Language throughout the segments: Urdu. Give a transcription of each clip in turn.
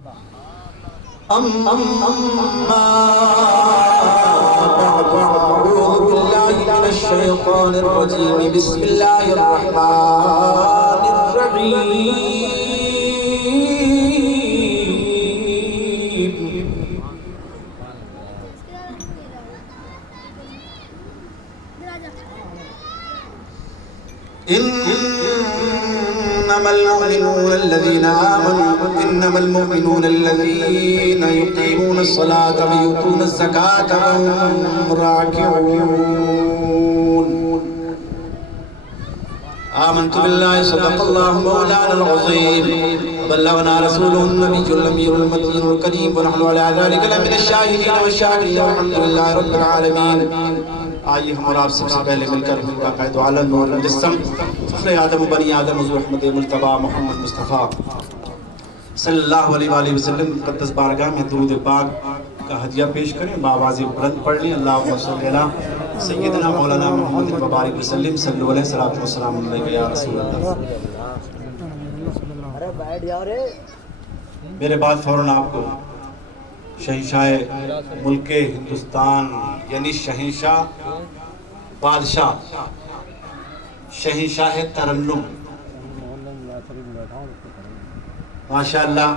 أما بعد أعوذ بالله من الشيطان الرجيم بسم الله الرحمن الرحيم إنما المؤمنون الذين يقيمون الصلاة ويؤتون الزكاة وهم راكعون آمنت بالله صدق الله مولانا العظيم بلغنا رسوله النبي الأمي المتين الكريم ونحن على ذلك لمن الشاهدين والشاكرين والحمد لله رب العالمين. آئیے ہم اور آپ سب سے پہلے مل کر باقاعد عالم نور مجسم فخر آدم و بنی آدم حضور احمد مجتبی محمد مصطفیٰ صلی اللہ علیہ وآلہ وسلم مقدس بارگاہ میں درود پاک کا ہدیہ پیش کریں، بآواز بلند پڑھ لیں. اللہم صلی علی سیدنا مولانا محمد مبارک وسلم صلی اللہ علیہ وسلم علیہ یا رسول اللہ. میرے بعد فوراً آپ کو شہنشاہ ملک ہندوستان یعنی شہنشاہ بادشاہ شہنشاہ ترنم ماشاءاللہ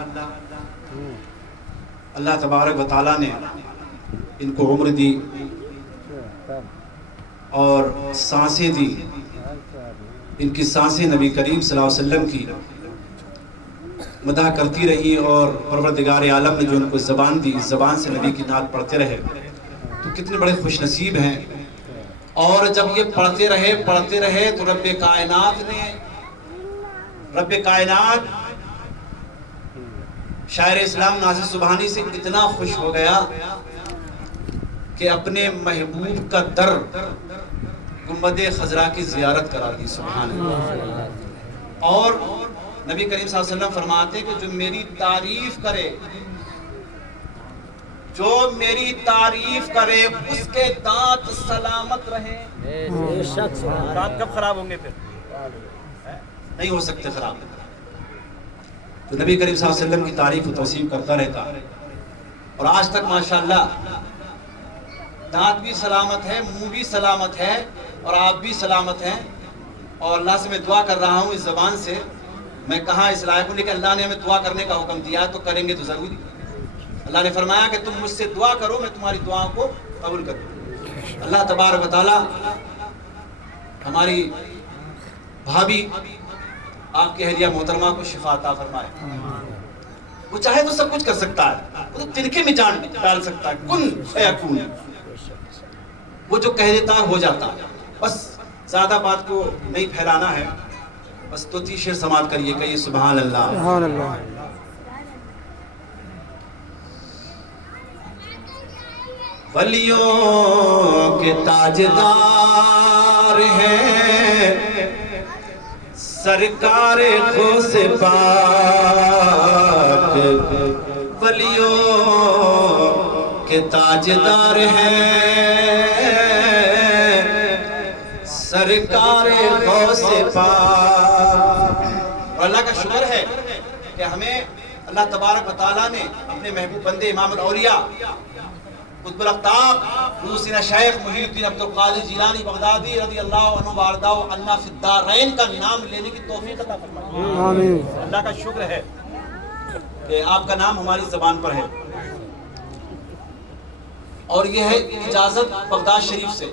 اللہ تبارک و تعالیٰ نے ان کو عمر دی اور سانسیں دی. ان کی سانسیں نبی کریم صلی اللہ علیہ وسلم کی مدح کرتی رہی اور پروردگار عالم نے جو ان کو زبان دی، اس زبان سے نبی کی نعت پڑھتے رہے. تو کتنے بڑے خوش نصیب ہیں. اور جب یہ پڑھتے رہے تو رب کائنات شاعر اسلام ناصر سبحانی سے اتنا خوش ہو گیا کہ اپنے محبوب کا در گنبد خضرا کی زیارت کرا دی. سبحان اللہ. اور نبی کریم صلی اللہ علیہ وسلم فرماتے کہ جو میری تعریف کرے اس کے دانت سلامت رہیں. دانت کب خراب ہوں گے؟ پھر نہیں ہو سکتے خراب. تو نبی کریم صلی اللہ علیہ وسلم کی تعریف و توصیف کرتا رہتا اور آج تک ماشاءاللہ دانت بھی سلامت ہے، منہ بھی سلامت ہے اور آپ بھی سلامت ہیں. اور اللہ سے میں دعا کر رہا ہوں اس زبان سے. میں کہاں اس لائق ہوں، لیکن اللہ نے ہمیں دعا کرنے کا حکم دیا تو کریں گے تو ضروری. اللہ نے فرمایا کہ تم مجھ سے دعا کرو، میں تمہاری دعاؤں کو قبول کروں. اللہ تبارک و تعالی ہماری بھابھی آپ کی اہلیہ محترمہ کو شفا عطا فرمائے. وہ چاہے تو سب کچھ کر سکتا ہے، وہ تو تنکے میں جان ڈال سکتا ہے. کن فیکون، وہ جو کہہ دیتا ہے ہو جاتا ہے. بس زیادہ بات کو نہیں پھیلانا ہے، بس تو شعر سماعت کریے. کہیے سبحان اللہ. سبحان اللہ. ولیوں کے تاجدار ہیں سرکار غوث پاک. ولیوں کے تاجدار ہیں سرکار غوث پاک. اور اللہ کا شکر ہے کہ ہمیں اللہ تبارک و تعالیٰ نے اپنے محبوب بندے امام الاولیاء قطب الاقطاب حضور شیخ محی الدین عبدالقادر جیلانی بغدادی رضی اللہ عنہ وارضہ عنا فی الدارین کا نام لینے کی توفیق عطا فرمائے. آمین. اللہ کا شکر ہے کہ آپ کا نام ہماری زبان پر ہے. اور یہ ہے اجازت بغداد شریف سے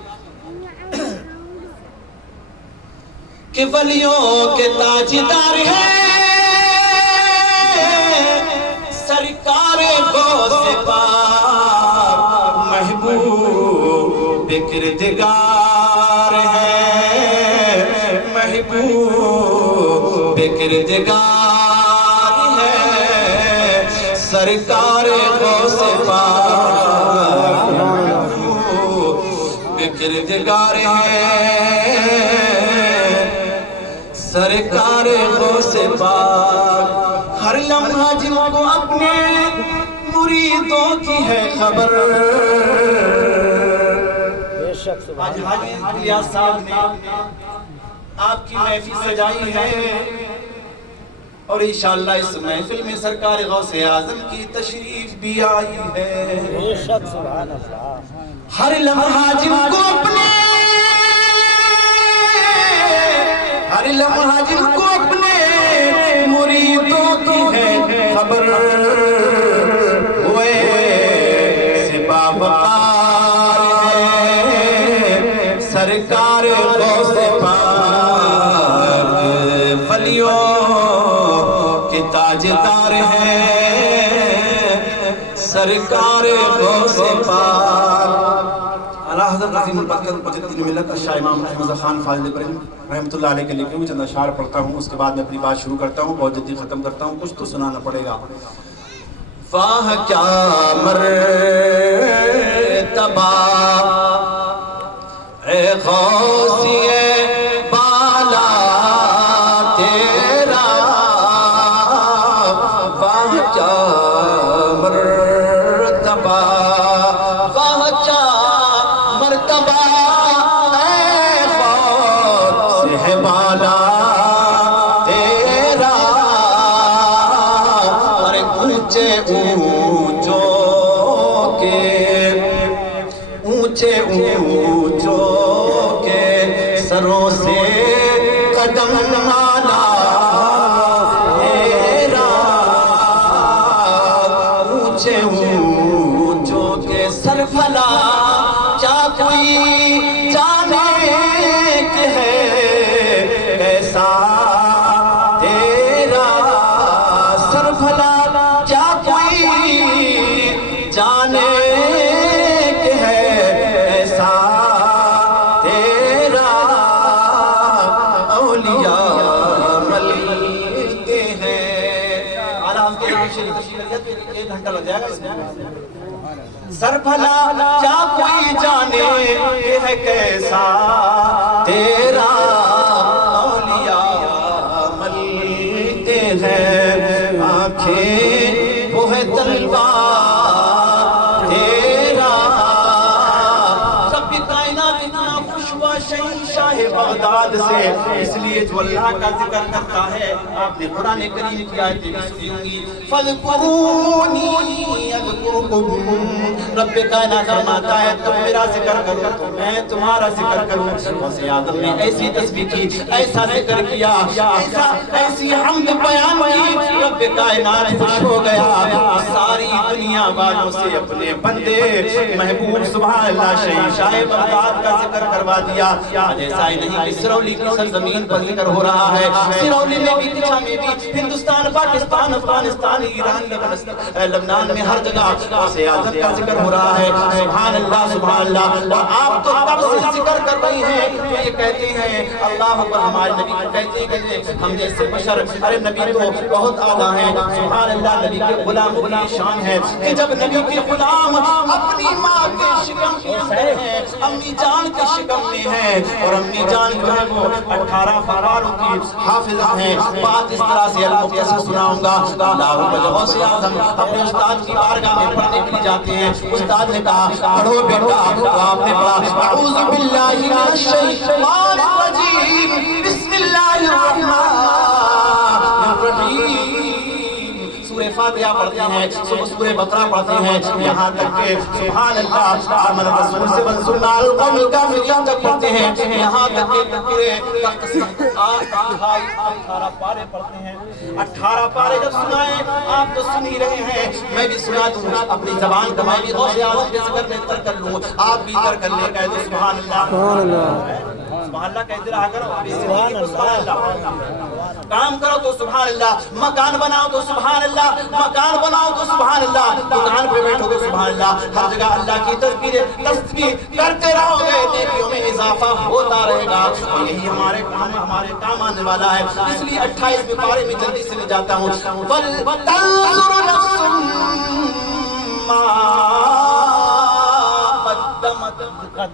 کہ ولیوں کے تاجدار ہیں سرکار غوث پاک. محبوب کردگار ہے، محبوب کردگار ہے سرکار غوث پاک. محبوب کردگار ہے سرکار غوث پاک. ہر لمحہ جن کو اپنے مریدوں کی ہے خبر. آج حاجی الیاس صاحب نے آپ کی محفل سجائی ہے اور انشاءاللہ اس محفل میں سرکار غوث اعظم کی تشریف بھی آئی ہے. بے شک سبحان اللہ. ہر لمحہ جن کو اپنے مریدوں کی ہے خبر ہوئے سپا بقار ہے سرکار غوث پاک فلیوں کے تاجدار ہے سرکار غوث پاک. اعلیٰ حضرت عظیم البرکت مجدد ملت شاہ امام احمد خان فاضل ابراہیم رحمۃ اللہ علیہ کے لکھے ہوئے چند اشعار پڑھتا ہوں. اس کے بعد میں اپنی بات شروع کرتا ہوں. بہت جلدی ختم کرتا ہوں. کچھ تو سنانا پڑے گا. واہ کیا مرتبہ اے غوثی بالا تیرا واہ کیا مرتبہ واہ کیا مرتبہ اے غوث بالا تیرا ارے اونچے اونچوں کے سروں سے قدم مالا تیرا اونچے اونچوں کے سر پھلا کیا کوئی جانے کہ ہے کیسا تیرا سر پھلا کیا کوئی جانے سر بھلا کیا کوئی جانے یہ ہے کیسا تیرا اولیاء ملتے ہیں آنکھیں وہ ہے تلوار تیرا سب کائنات اتنا خوش ہوا شہنشاہ بغداد سے اس لیے جو اللہ کا ذکر کرتا ہے آپ نے قرآن کریم کی آیتیں بھی سنی ہوں گی فَاذْكُرُونِي اذْكُرْكُمْ رب کائنات فرماتا ہے تم میرا ذکر کرو تو میں تمہارا ذکر کروں. غوث اعظم نے ایسی تسبیح کی ایسا ذکر کیا ایسی حمد بیان کی رب کائنات خوش ہو گیا. ساری دنیا والوں سے اپنے بندے محبوب سبحان اللہ شہنشاہ بغداد کا ذکر کروا دیا. ایسا ہی نہیں کہ سرولی کی سرزمین پر ذکر ہو رہا ہے. سرولی میں بھی دشا میں بھی ہندوستان پاکستان افغانستان ایران لبنان میں ہر جگہ غوث اعظم کا ذکر ہو رہا ہے. سبحان اللہ سبحان اللہ. اور آپ تو تب سے ذکر کر رہی ہیں تو یہ کہتے ہیں اللہ اکبر. ہمارے نبی کو کہتے ہیں کہ ہم جیسے بشر ارے نبی تو بہت اعلیٰ ہیں. سبحان اللہ. نبی کے غلاموں کی شان ہے کہ جب نبی کے غلام اپنی ماں کے شکم کے اندر ہیں امی جان کے شکم میں ہیں اور امی جان جو ہے وہ 18 پاروں کی حافظہ ہیں. بات اس طرح سے المختصر سناؤں گا. غوث اعظم اپنے استاد کی بارگاہ میں پڑھنے کے لیے جاتے ہیں. استاد نے کہا پڑھو بیٹا. تو آپ نے پڑھا اعوذ باللہ من الشیطان الرجیم بسم اللہ الرحمن الرحیم. سورہ فاتحہ پڑھتے ہیں سورہ بقرہ پڑھتے ہیں یہاں تک کہ سبحان اللہ آمن الرسول سے منصورنا القوم الکافرین تک پڑھتے ہیں. یہاں تک کہ پورے 18 پارے پڑھتے ہیں. 18 پارے جب سنائیں آپ تو سن ہی رہے ہیں میں بھی سنا دوں. اپنی زبان کا میں بھی غوث اعظم کے ذکر میں تر کر لوں. آپ بھی تر کر لے گئے تو سبحان اللہ سبحان اللہ کہتے رہا کرو. سبحان اللہ. کام کرو تو سبحان اللہ. مکان بناؤ تو سبحان اللہ. مکان بناؤ تو سبحان اللہ. دکان پہ بیٹھو تو سبحان اللہ. ہر جگہ اللہ کی تسبیح کرتے رہو گے نیکیوں میں اضافہ ہوتا رہے گا. اور یہی ہمارے کام آنے والا ہے. اس لیے 28ویں پارے میں جلدی سے لے جاتا ہوں. وَلْتَنْظُرْ نَفْسٌ مَّا قَدَّمَتْ غَدٍ.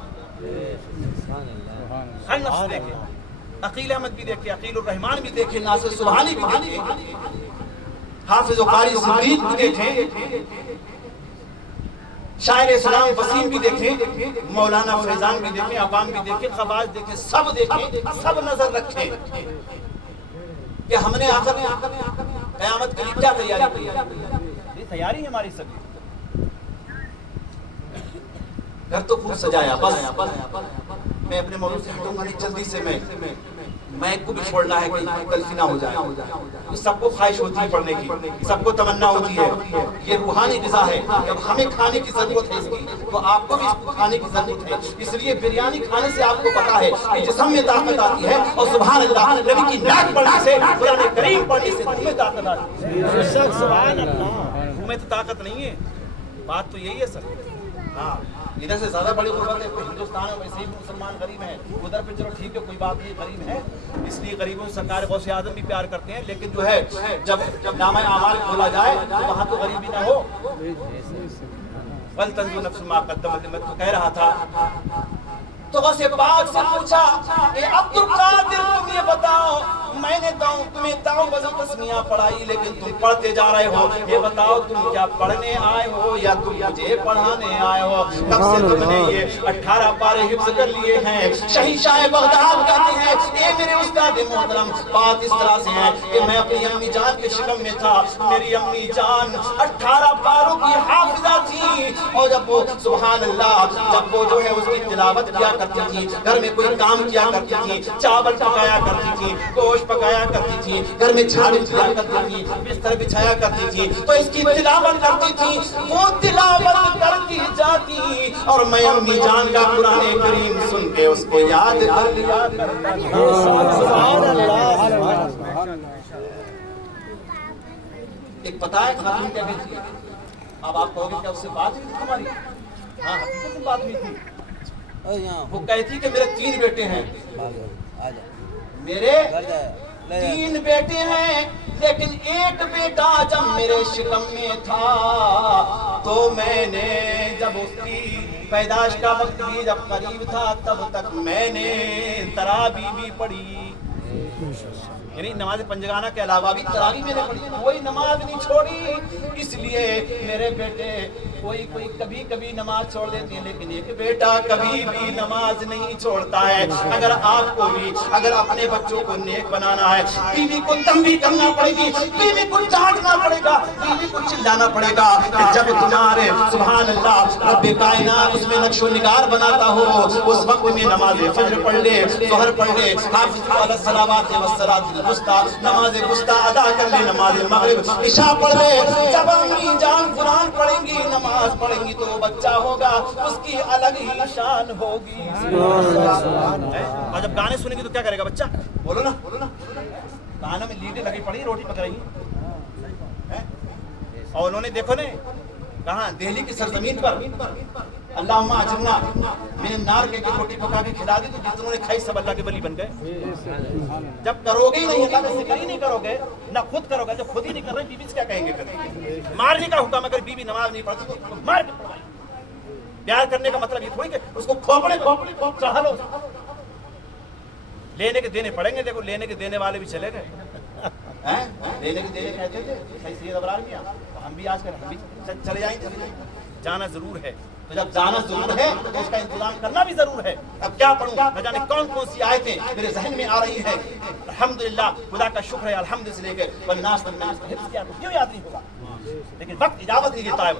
ہر نفس دیکھے. عقیل احمد بھی دیکھے عقیل الرحمان بھی دیکھے ناصر سبحانی بھی دیکھے حافظ و قاری صدیق بھی دیکھیں شاعر اسلام وسیم بھی دیکھیں مولانا فیضان بھی دیکھیں عوام بھی دیکھیں خواص دیکھیں سب دیکھیں سب نظر رکھیں کہ ہم نے آخر قیامت کے لیے کیا تیاری کی ہے؟ یہ تیاری ہے ہماری سب. گھر تو خوب سجایا, بس میں اپنے موضوع سے ہٹوں گا نہیں, جلدی سے میں کو بھی چھوڑنا ہے کہ غلطی نہ ہو جائے. سب کو خواہش ہوتی ہے پڑھنے کی, سب کو تمنا ہوتی ہے, یہ روحانی غذا ہے. جب ہمیں کھانے کی ضرورت ہے اس کی, تو آپ کو بھی اس کو کھانے کی ضرورت ہے. اس لیے بریانی کھانے سے آپ کو پتا ہے کہ جسم میں طاقت آتی ہے, اور سبحان اللہ نبی کی نعت پڑھنے سے, قرآن کریم پڑھنے سے تمہیں طاقت آتی ہے. سبحان اللہ. تمہیں تو طاقت نہیں ہے, بات تو یہی ہے سر. ہاں, ادھر سے زیادہ بڑی غربت ہے. ہندوستان میں ویسے ہی مسلمان غریب ہیں, ادھر پہ چلو ٹھیک ہے کوئی بات نہیں, غریب ہے, اس لیے غریبوں سے سرکار غوث اعظم بھی پیار کرتے ہیں. لیکن جو ہے جب نامہ اعمال کھولا جائے تو وہاں تو غریبی نہ ہو. وَلْتَنْظُرْ نَفْسٌ مَا قَدَّمَتْ, میں تو کہہ رہا تھا تو غوث پاک سے پوچھا کہ عبد القادر تم یہ بتاؤ, میں نے تمہیں تاؤ بزو تسمیہ پڑھائی لیکن تم پڑھتے جا رہے ہو, یہ بتاؤ تم کیا پڑھنے آئے ہو یا تم مجھے پڑھانے آئے ہو؟ کب سے تم نے یہ 18 پارے حفظ کر لیے ہیں؟ شہنشاہ بغداد کہتے ہیں اے میرے استاد محترم, بات اس طرح سے ہے کہ میں اپنی امی جان کے شکم میں تھا. میری امی جان 18 پاروں کی حافظہ تھی, اور جب وہ سبحان اللہ جب وہ جو ہے اس کی تلاوت کیا کرتی تھی, گھر میں کوئی کام کیا کرتی تھی, چاول پکایا کرتی تھی, گوشت پکایا کرتی تھی, گھر میں جھاڑو دیا کرتی تھی, بستر بچھایا کرتی تھی, تو اس کی تلاوت کرتی تھی. وہ تلاوت کرتی جاتی اور میں امی جان کا قرآن کریم سن کے اس کو یاد کر لیا کرتا تھا. سبحان اللہ. ایک پتہ ہے خاتون کیا بیٹی ہے؟ اب آپ کہو گے کیا اس سے بات ہوئی تھی ہماری؟ ہاں حقیقت سے بات ہوئی تھی. وہ کہتی کہ میرے 3 بیٹے ہیں, میرے 3 بیٹے ہیں, لیکن ایک بیٹا جب میرے شکم میں تھا تو میں نے جب اس کی پیدائش کا وقت بھی جب قریب تھا تب تک میں نے تراویح بھی پڑھی. یعنی نماز پنجگانہ کے علاوہ بھی تراویح میں نے پڑھی, کوئی نماز نہیں چھوڑی. اس لیے میرے بیٹے کوئی کبھی نماز چھوڑ دیتے ہیں, لیکن ایک بیٹا کبھی بھی نماز نہیں چھوڑتا ہے. اگر آپ کو بھی اگر اپنے بچوں کو نیک بنانا ہے, بیوی کو تنبیہ کرنا پڑے گی, بیوی کو ڈانٹنا پڑے گا, بیوی کو چلانا پڑے گا کہ جب تمہارے سبحان اللہ رب کائنات اس میں نقش و نگار بناتا ہو, اس وقت میں نماز فجر پڑھ لے, ظہر پڑھ لے, حافظوا علی الصلوات والصلاۃ الوسطیٰ, نماز وسطیٰ ادا کر لے, نماز مغرب عشاء پڑھ لے. جب امی جان قرآن پڑھیں گی, نماز پڑھیں گی, تو وہ بچہ ہوگا, اس کی الگ ہی شان ہوگی. اور جب گانے سنیں گے تو کیا کرے گا بچہ؟ بولو نا, کانوں میں لیڈیں لگی پڑی, روٹی پک رہی ہے. اور انہوں نے دیکھو نا کہاں, دہلی کی سرزمین پر اللہم اجرنا من النار کے روٹی پکا کے کھلا دی, تو جتنوں نے کھائی سب اللہ کے ولی بن گئے. جب کرو گے ہی نہیں, اللہ کا ذکر ہی نہیں کرو گے, نہ خود کرو گے, جب خود ہی نہیں کر رہے بیوی سے کیا کہیں گے؟ مارنے کا حکم, اگر بیوی نماز نہیں پڑھتی تو مار کے پڑھائی. پیار کرنے کا مطلب یہ تھوڑی کہ اس کو کھوپڑے چڑھا لو. لینے کے دینے پڑیں گے. دیکھو لینے کے دینے والے بھی چلے گئے, لینے کے دینے کہتے تھے سید ابرار میاں, ہم بھی آج کل ہم بھی چلے جائیں گے. جانا ضرور ہے, تو جب جانا ضرور ہے تو اس کا انتظام کرنا بھی ضرور ہے. اب کیا پڑھوں, نہ جانے کون سی آیتیں میرے ذہن میں آ رہی ہیں. الحمدللہ, خدا کا شکر ہے, الحمد سے لے کے والناس تک میں نے حفظ کیا, کیوں یاد نہیں ہوگا, لیکن وقت اجازت نہیں دیتا ہے.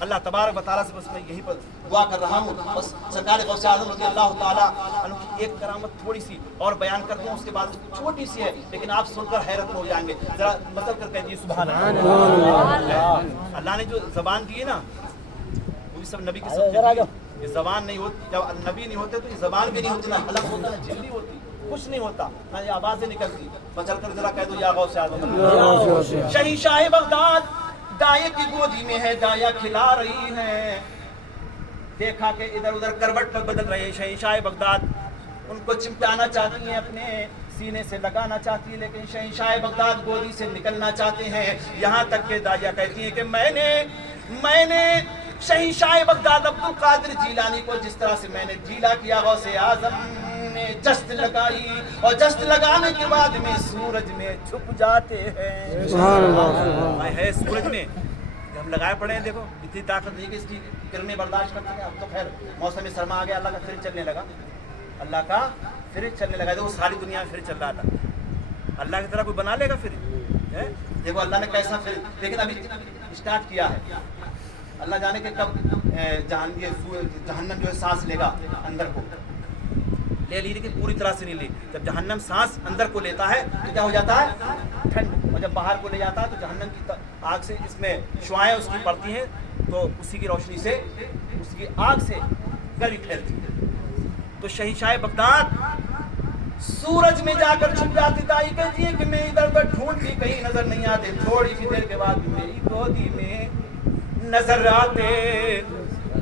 اللہ تبارک و تعالیٰ سے بس میں یہی پر دعا کر رہا ہوں. بس سرکار غوث اعظم رضی اللہ تعالیٰ عنہ کی ایک کرامت تھوڑی سی اور بیان کر دوں, اس کے بعد چھوٹی سی ہے لیکن آپ سن کر حیرت ہو جائیں گے. ذرا مثل کر کہیے سبحان اللہ. اللہ نے جو زبان دی ہے نا, وہ بھی سب نبی کی صدقے. یہ زبان نہیں ہوتی, جب نبی نہیں ہوتے تو یہ زبان بھی نہیں ہوتی, نہ حلق ہوتا, نہ جھلی ہوتی, کچھ نہیں ہوتا, نہ یہ آوازیں نکلتی. بچل کر ذرا کہہ دو یا غوث اعظم. شہنشاہ بغداد دائیں کی گودی میں ہے, دایا کھلا رہی ہے. دیکھا کہ ادھر ادھر کروٹ پر بدل رہے. شہنشاہ بغداد ان کو چمٹانا چاہتی ہیں, اپنے سینے سے لگانا چاہتی ہے, لیکن شہنشاہ بغداد گودی سے نکلنا چاہتے ہیں. یہاں تک کہ دایا کہتی ہیں کہ میں نے شہنشاہ بغداد عبد القادر جیلانی کو جس طرح سے میں نے ڈھیلا کیا, غوث اعظم نے جست لگائی, اور جست لگانے کے بعد میں سورج میں چھپ جاتے ہیں. میں ہے سورج میں ہم لگائے پڑے ہیں. دیکھو اتنی طاقت نہیں کہ اس کی کرنیں برداشت کرتے ہیں. اب تو خیر موسم سرما آ گیا, اللہ کا فریج چلنے لگا, اللہ کا فریج چلنے لگا. دیکھو ساری دنیا میں فریج چل رہا تھا, اللہ کی طرح کوئی بنا لے گا فریج؟ دیکھو اللہ نے کیسا پھر، لیکن ابھی اسٹارٹ کیا ہے، اللہ جانے کہ کب جہنم جو ہے سانس لے گا اندر کو، لے لی لیکن پوری طرح سے نہیں لی. جب جہنم سانس اندر کو لیتا ہے تو کیا ہو جاتا ہے؟ ٹھنڈ. اور جب باہر کو لے جاتا ہے تو جہنم کی آگ سے اس میں شعاعیں اس کی پڑتی ہیں تو اسی کی روشنی سے اس کی آگ سے گرمی پھیلتی ہے. تو شہنشاہ بغداد سورج میں جا کر چھپ جاتی تائی کہتی ہے کہ میں ادھر ادھر ڈھونڈ بھی کہیں نظر نہیں آتے، تھوڑی سی دیر کے بعد میری گودی میں نظر آتے.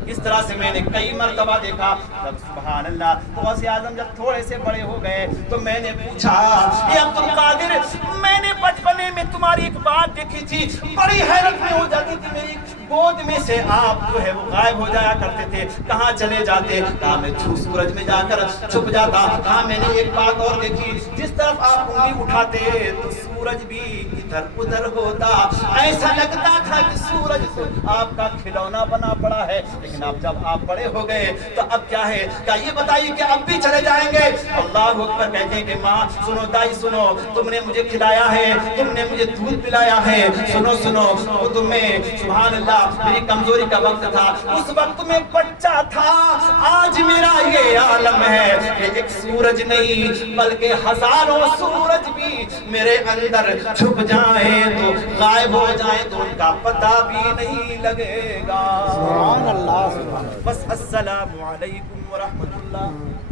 اس طرح سے میں نے کئی مرتبہ دیکھا. سبحان اللہ. تو غوث اعظم جب تھوڑے سے بڑے ہو گئے تو میں نے پوچھا اے عبد القادر، میں نے بچپنے میں تمہاری ایک بات دیکھی تھی، بڑی حیرت میں ہو جاتی تھی، میری گود میں سے آپ جو ہے وہ غائب ہو جایا کرتے تھے، کہاں چلے جاتے؟ کہا میں سورج میں جا کر چھپ جاتا. کہا میں نے ایک بات اور دیکھی، جس طرف آپ انگلی اٹھاتے تو سورج بھی ادھر ادھر ہوتا، ایسا لگتا تھا کہ سورج تو آپ کا کھلونا بنا پڑا ہے. لیکن اب جب آپ بڑے ہو گئے تو اب کیا ہے؟ کیا یہ بتائیے کہ اب بھی چلے جائیں گے؟ اللہ اکبر کہتے ہیں کہ ماں سنو، دائی سنو، تم نے مجھے کھلایا ہے، تم نے مجھے دودھ پلایا ہے، سنو سنو، وہ تمہیں سبحان اللہ میری کمزوری کا وقت تھا، اس وقت میں بچہ تھا. آج میرا یہ عالم ہے کہ ایک سورج نہیں بلکہ ہزاروں سورج بھی میرے اندر چھپ جائیں تو غائب ہو جائیں تو ان کا پتہ بھی نہیں لگے گا. سبحان اللہ. بس السلام علیکم ورحمۃ اللہ.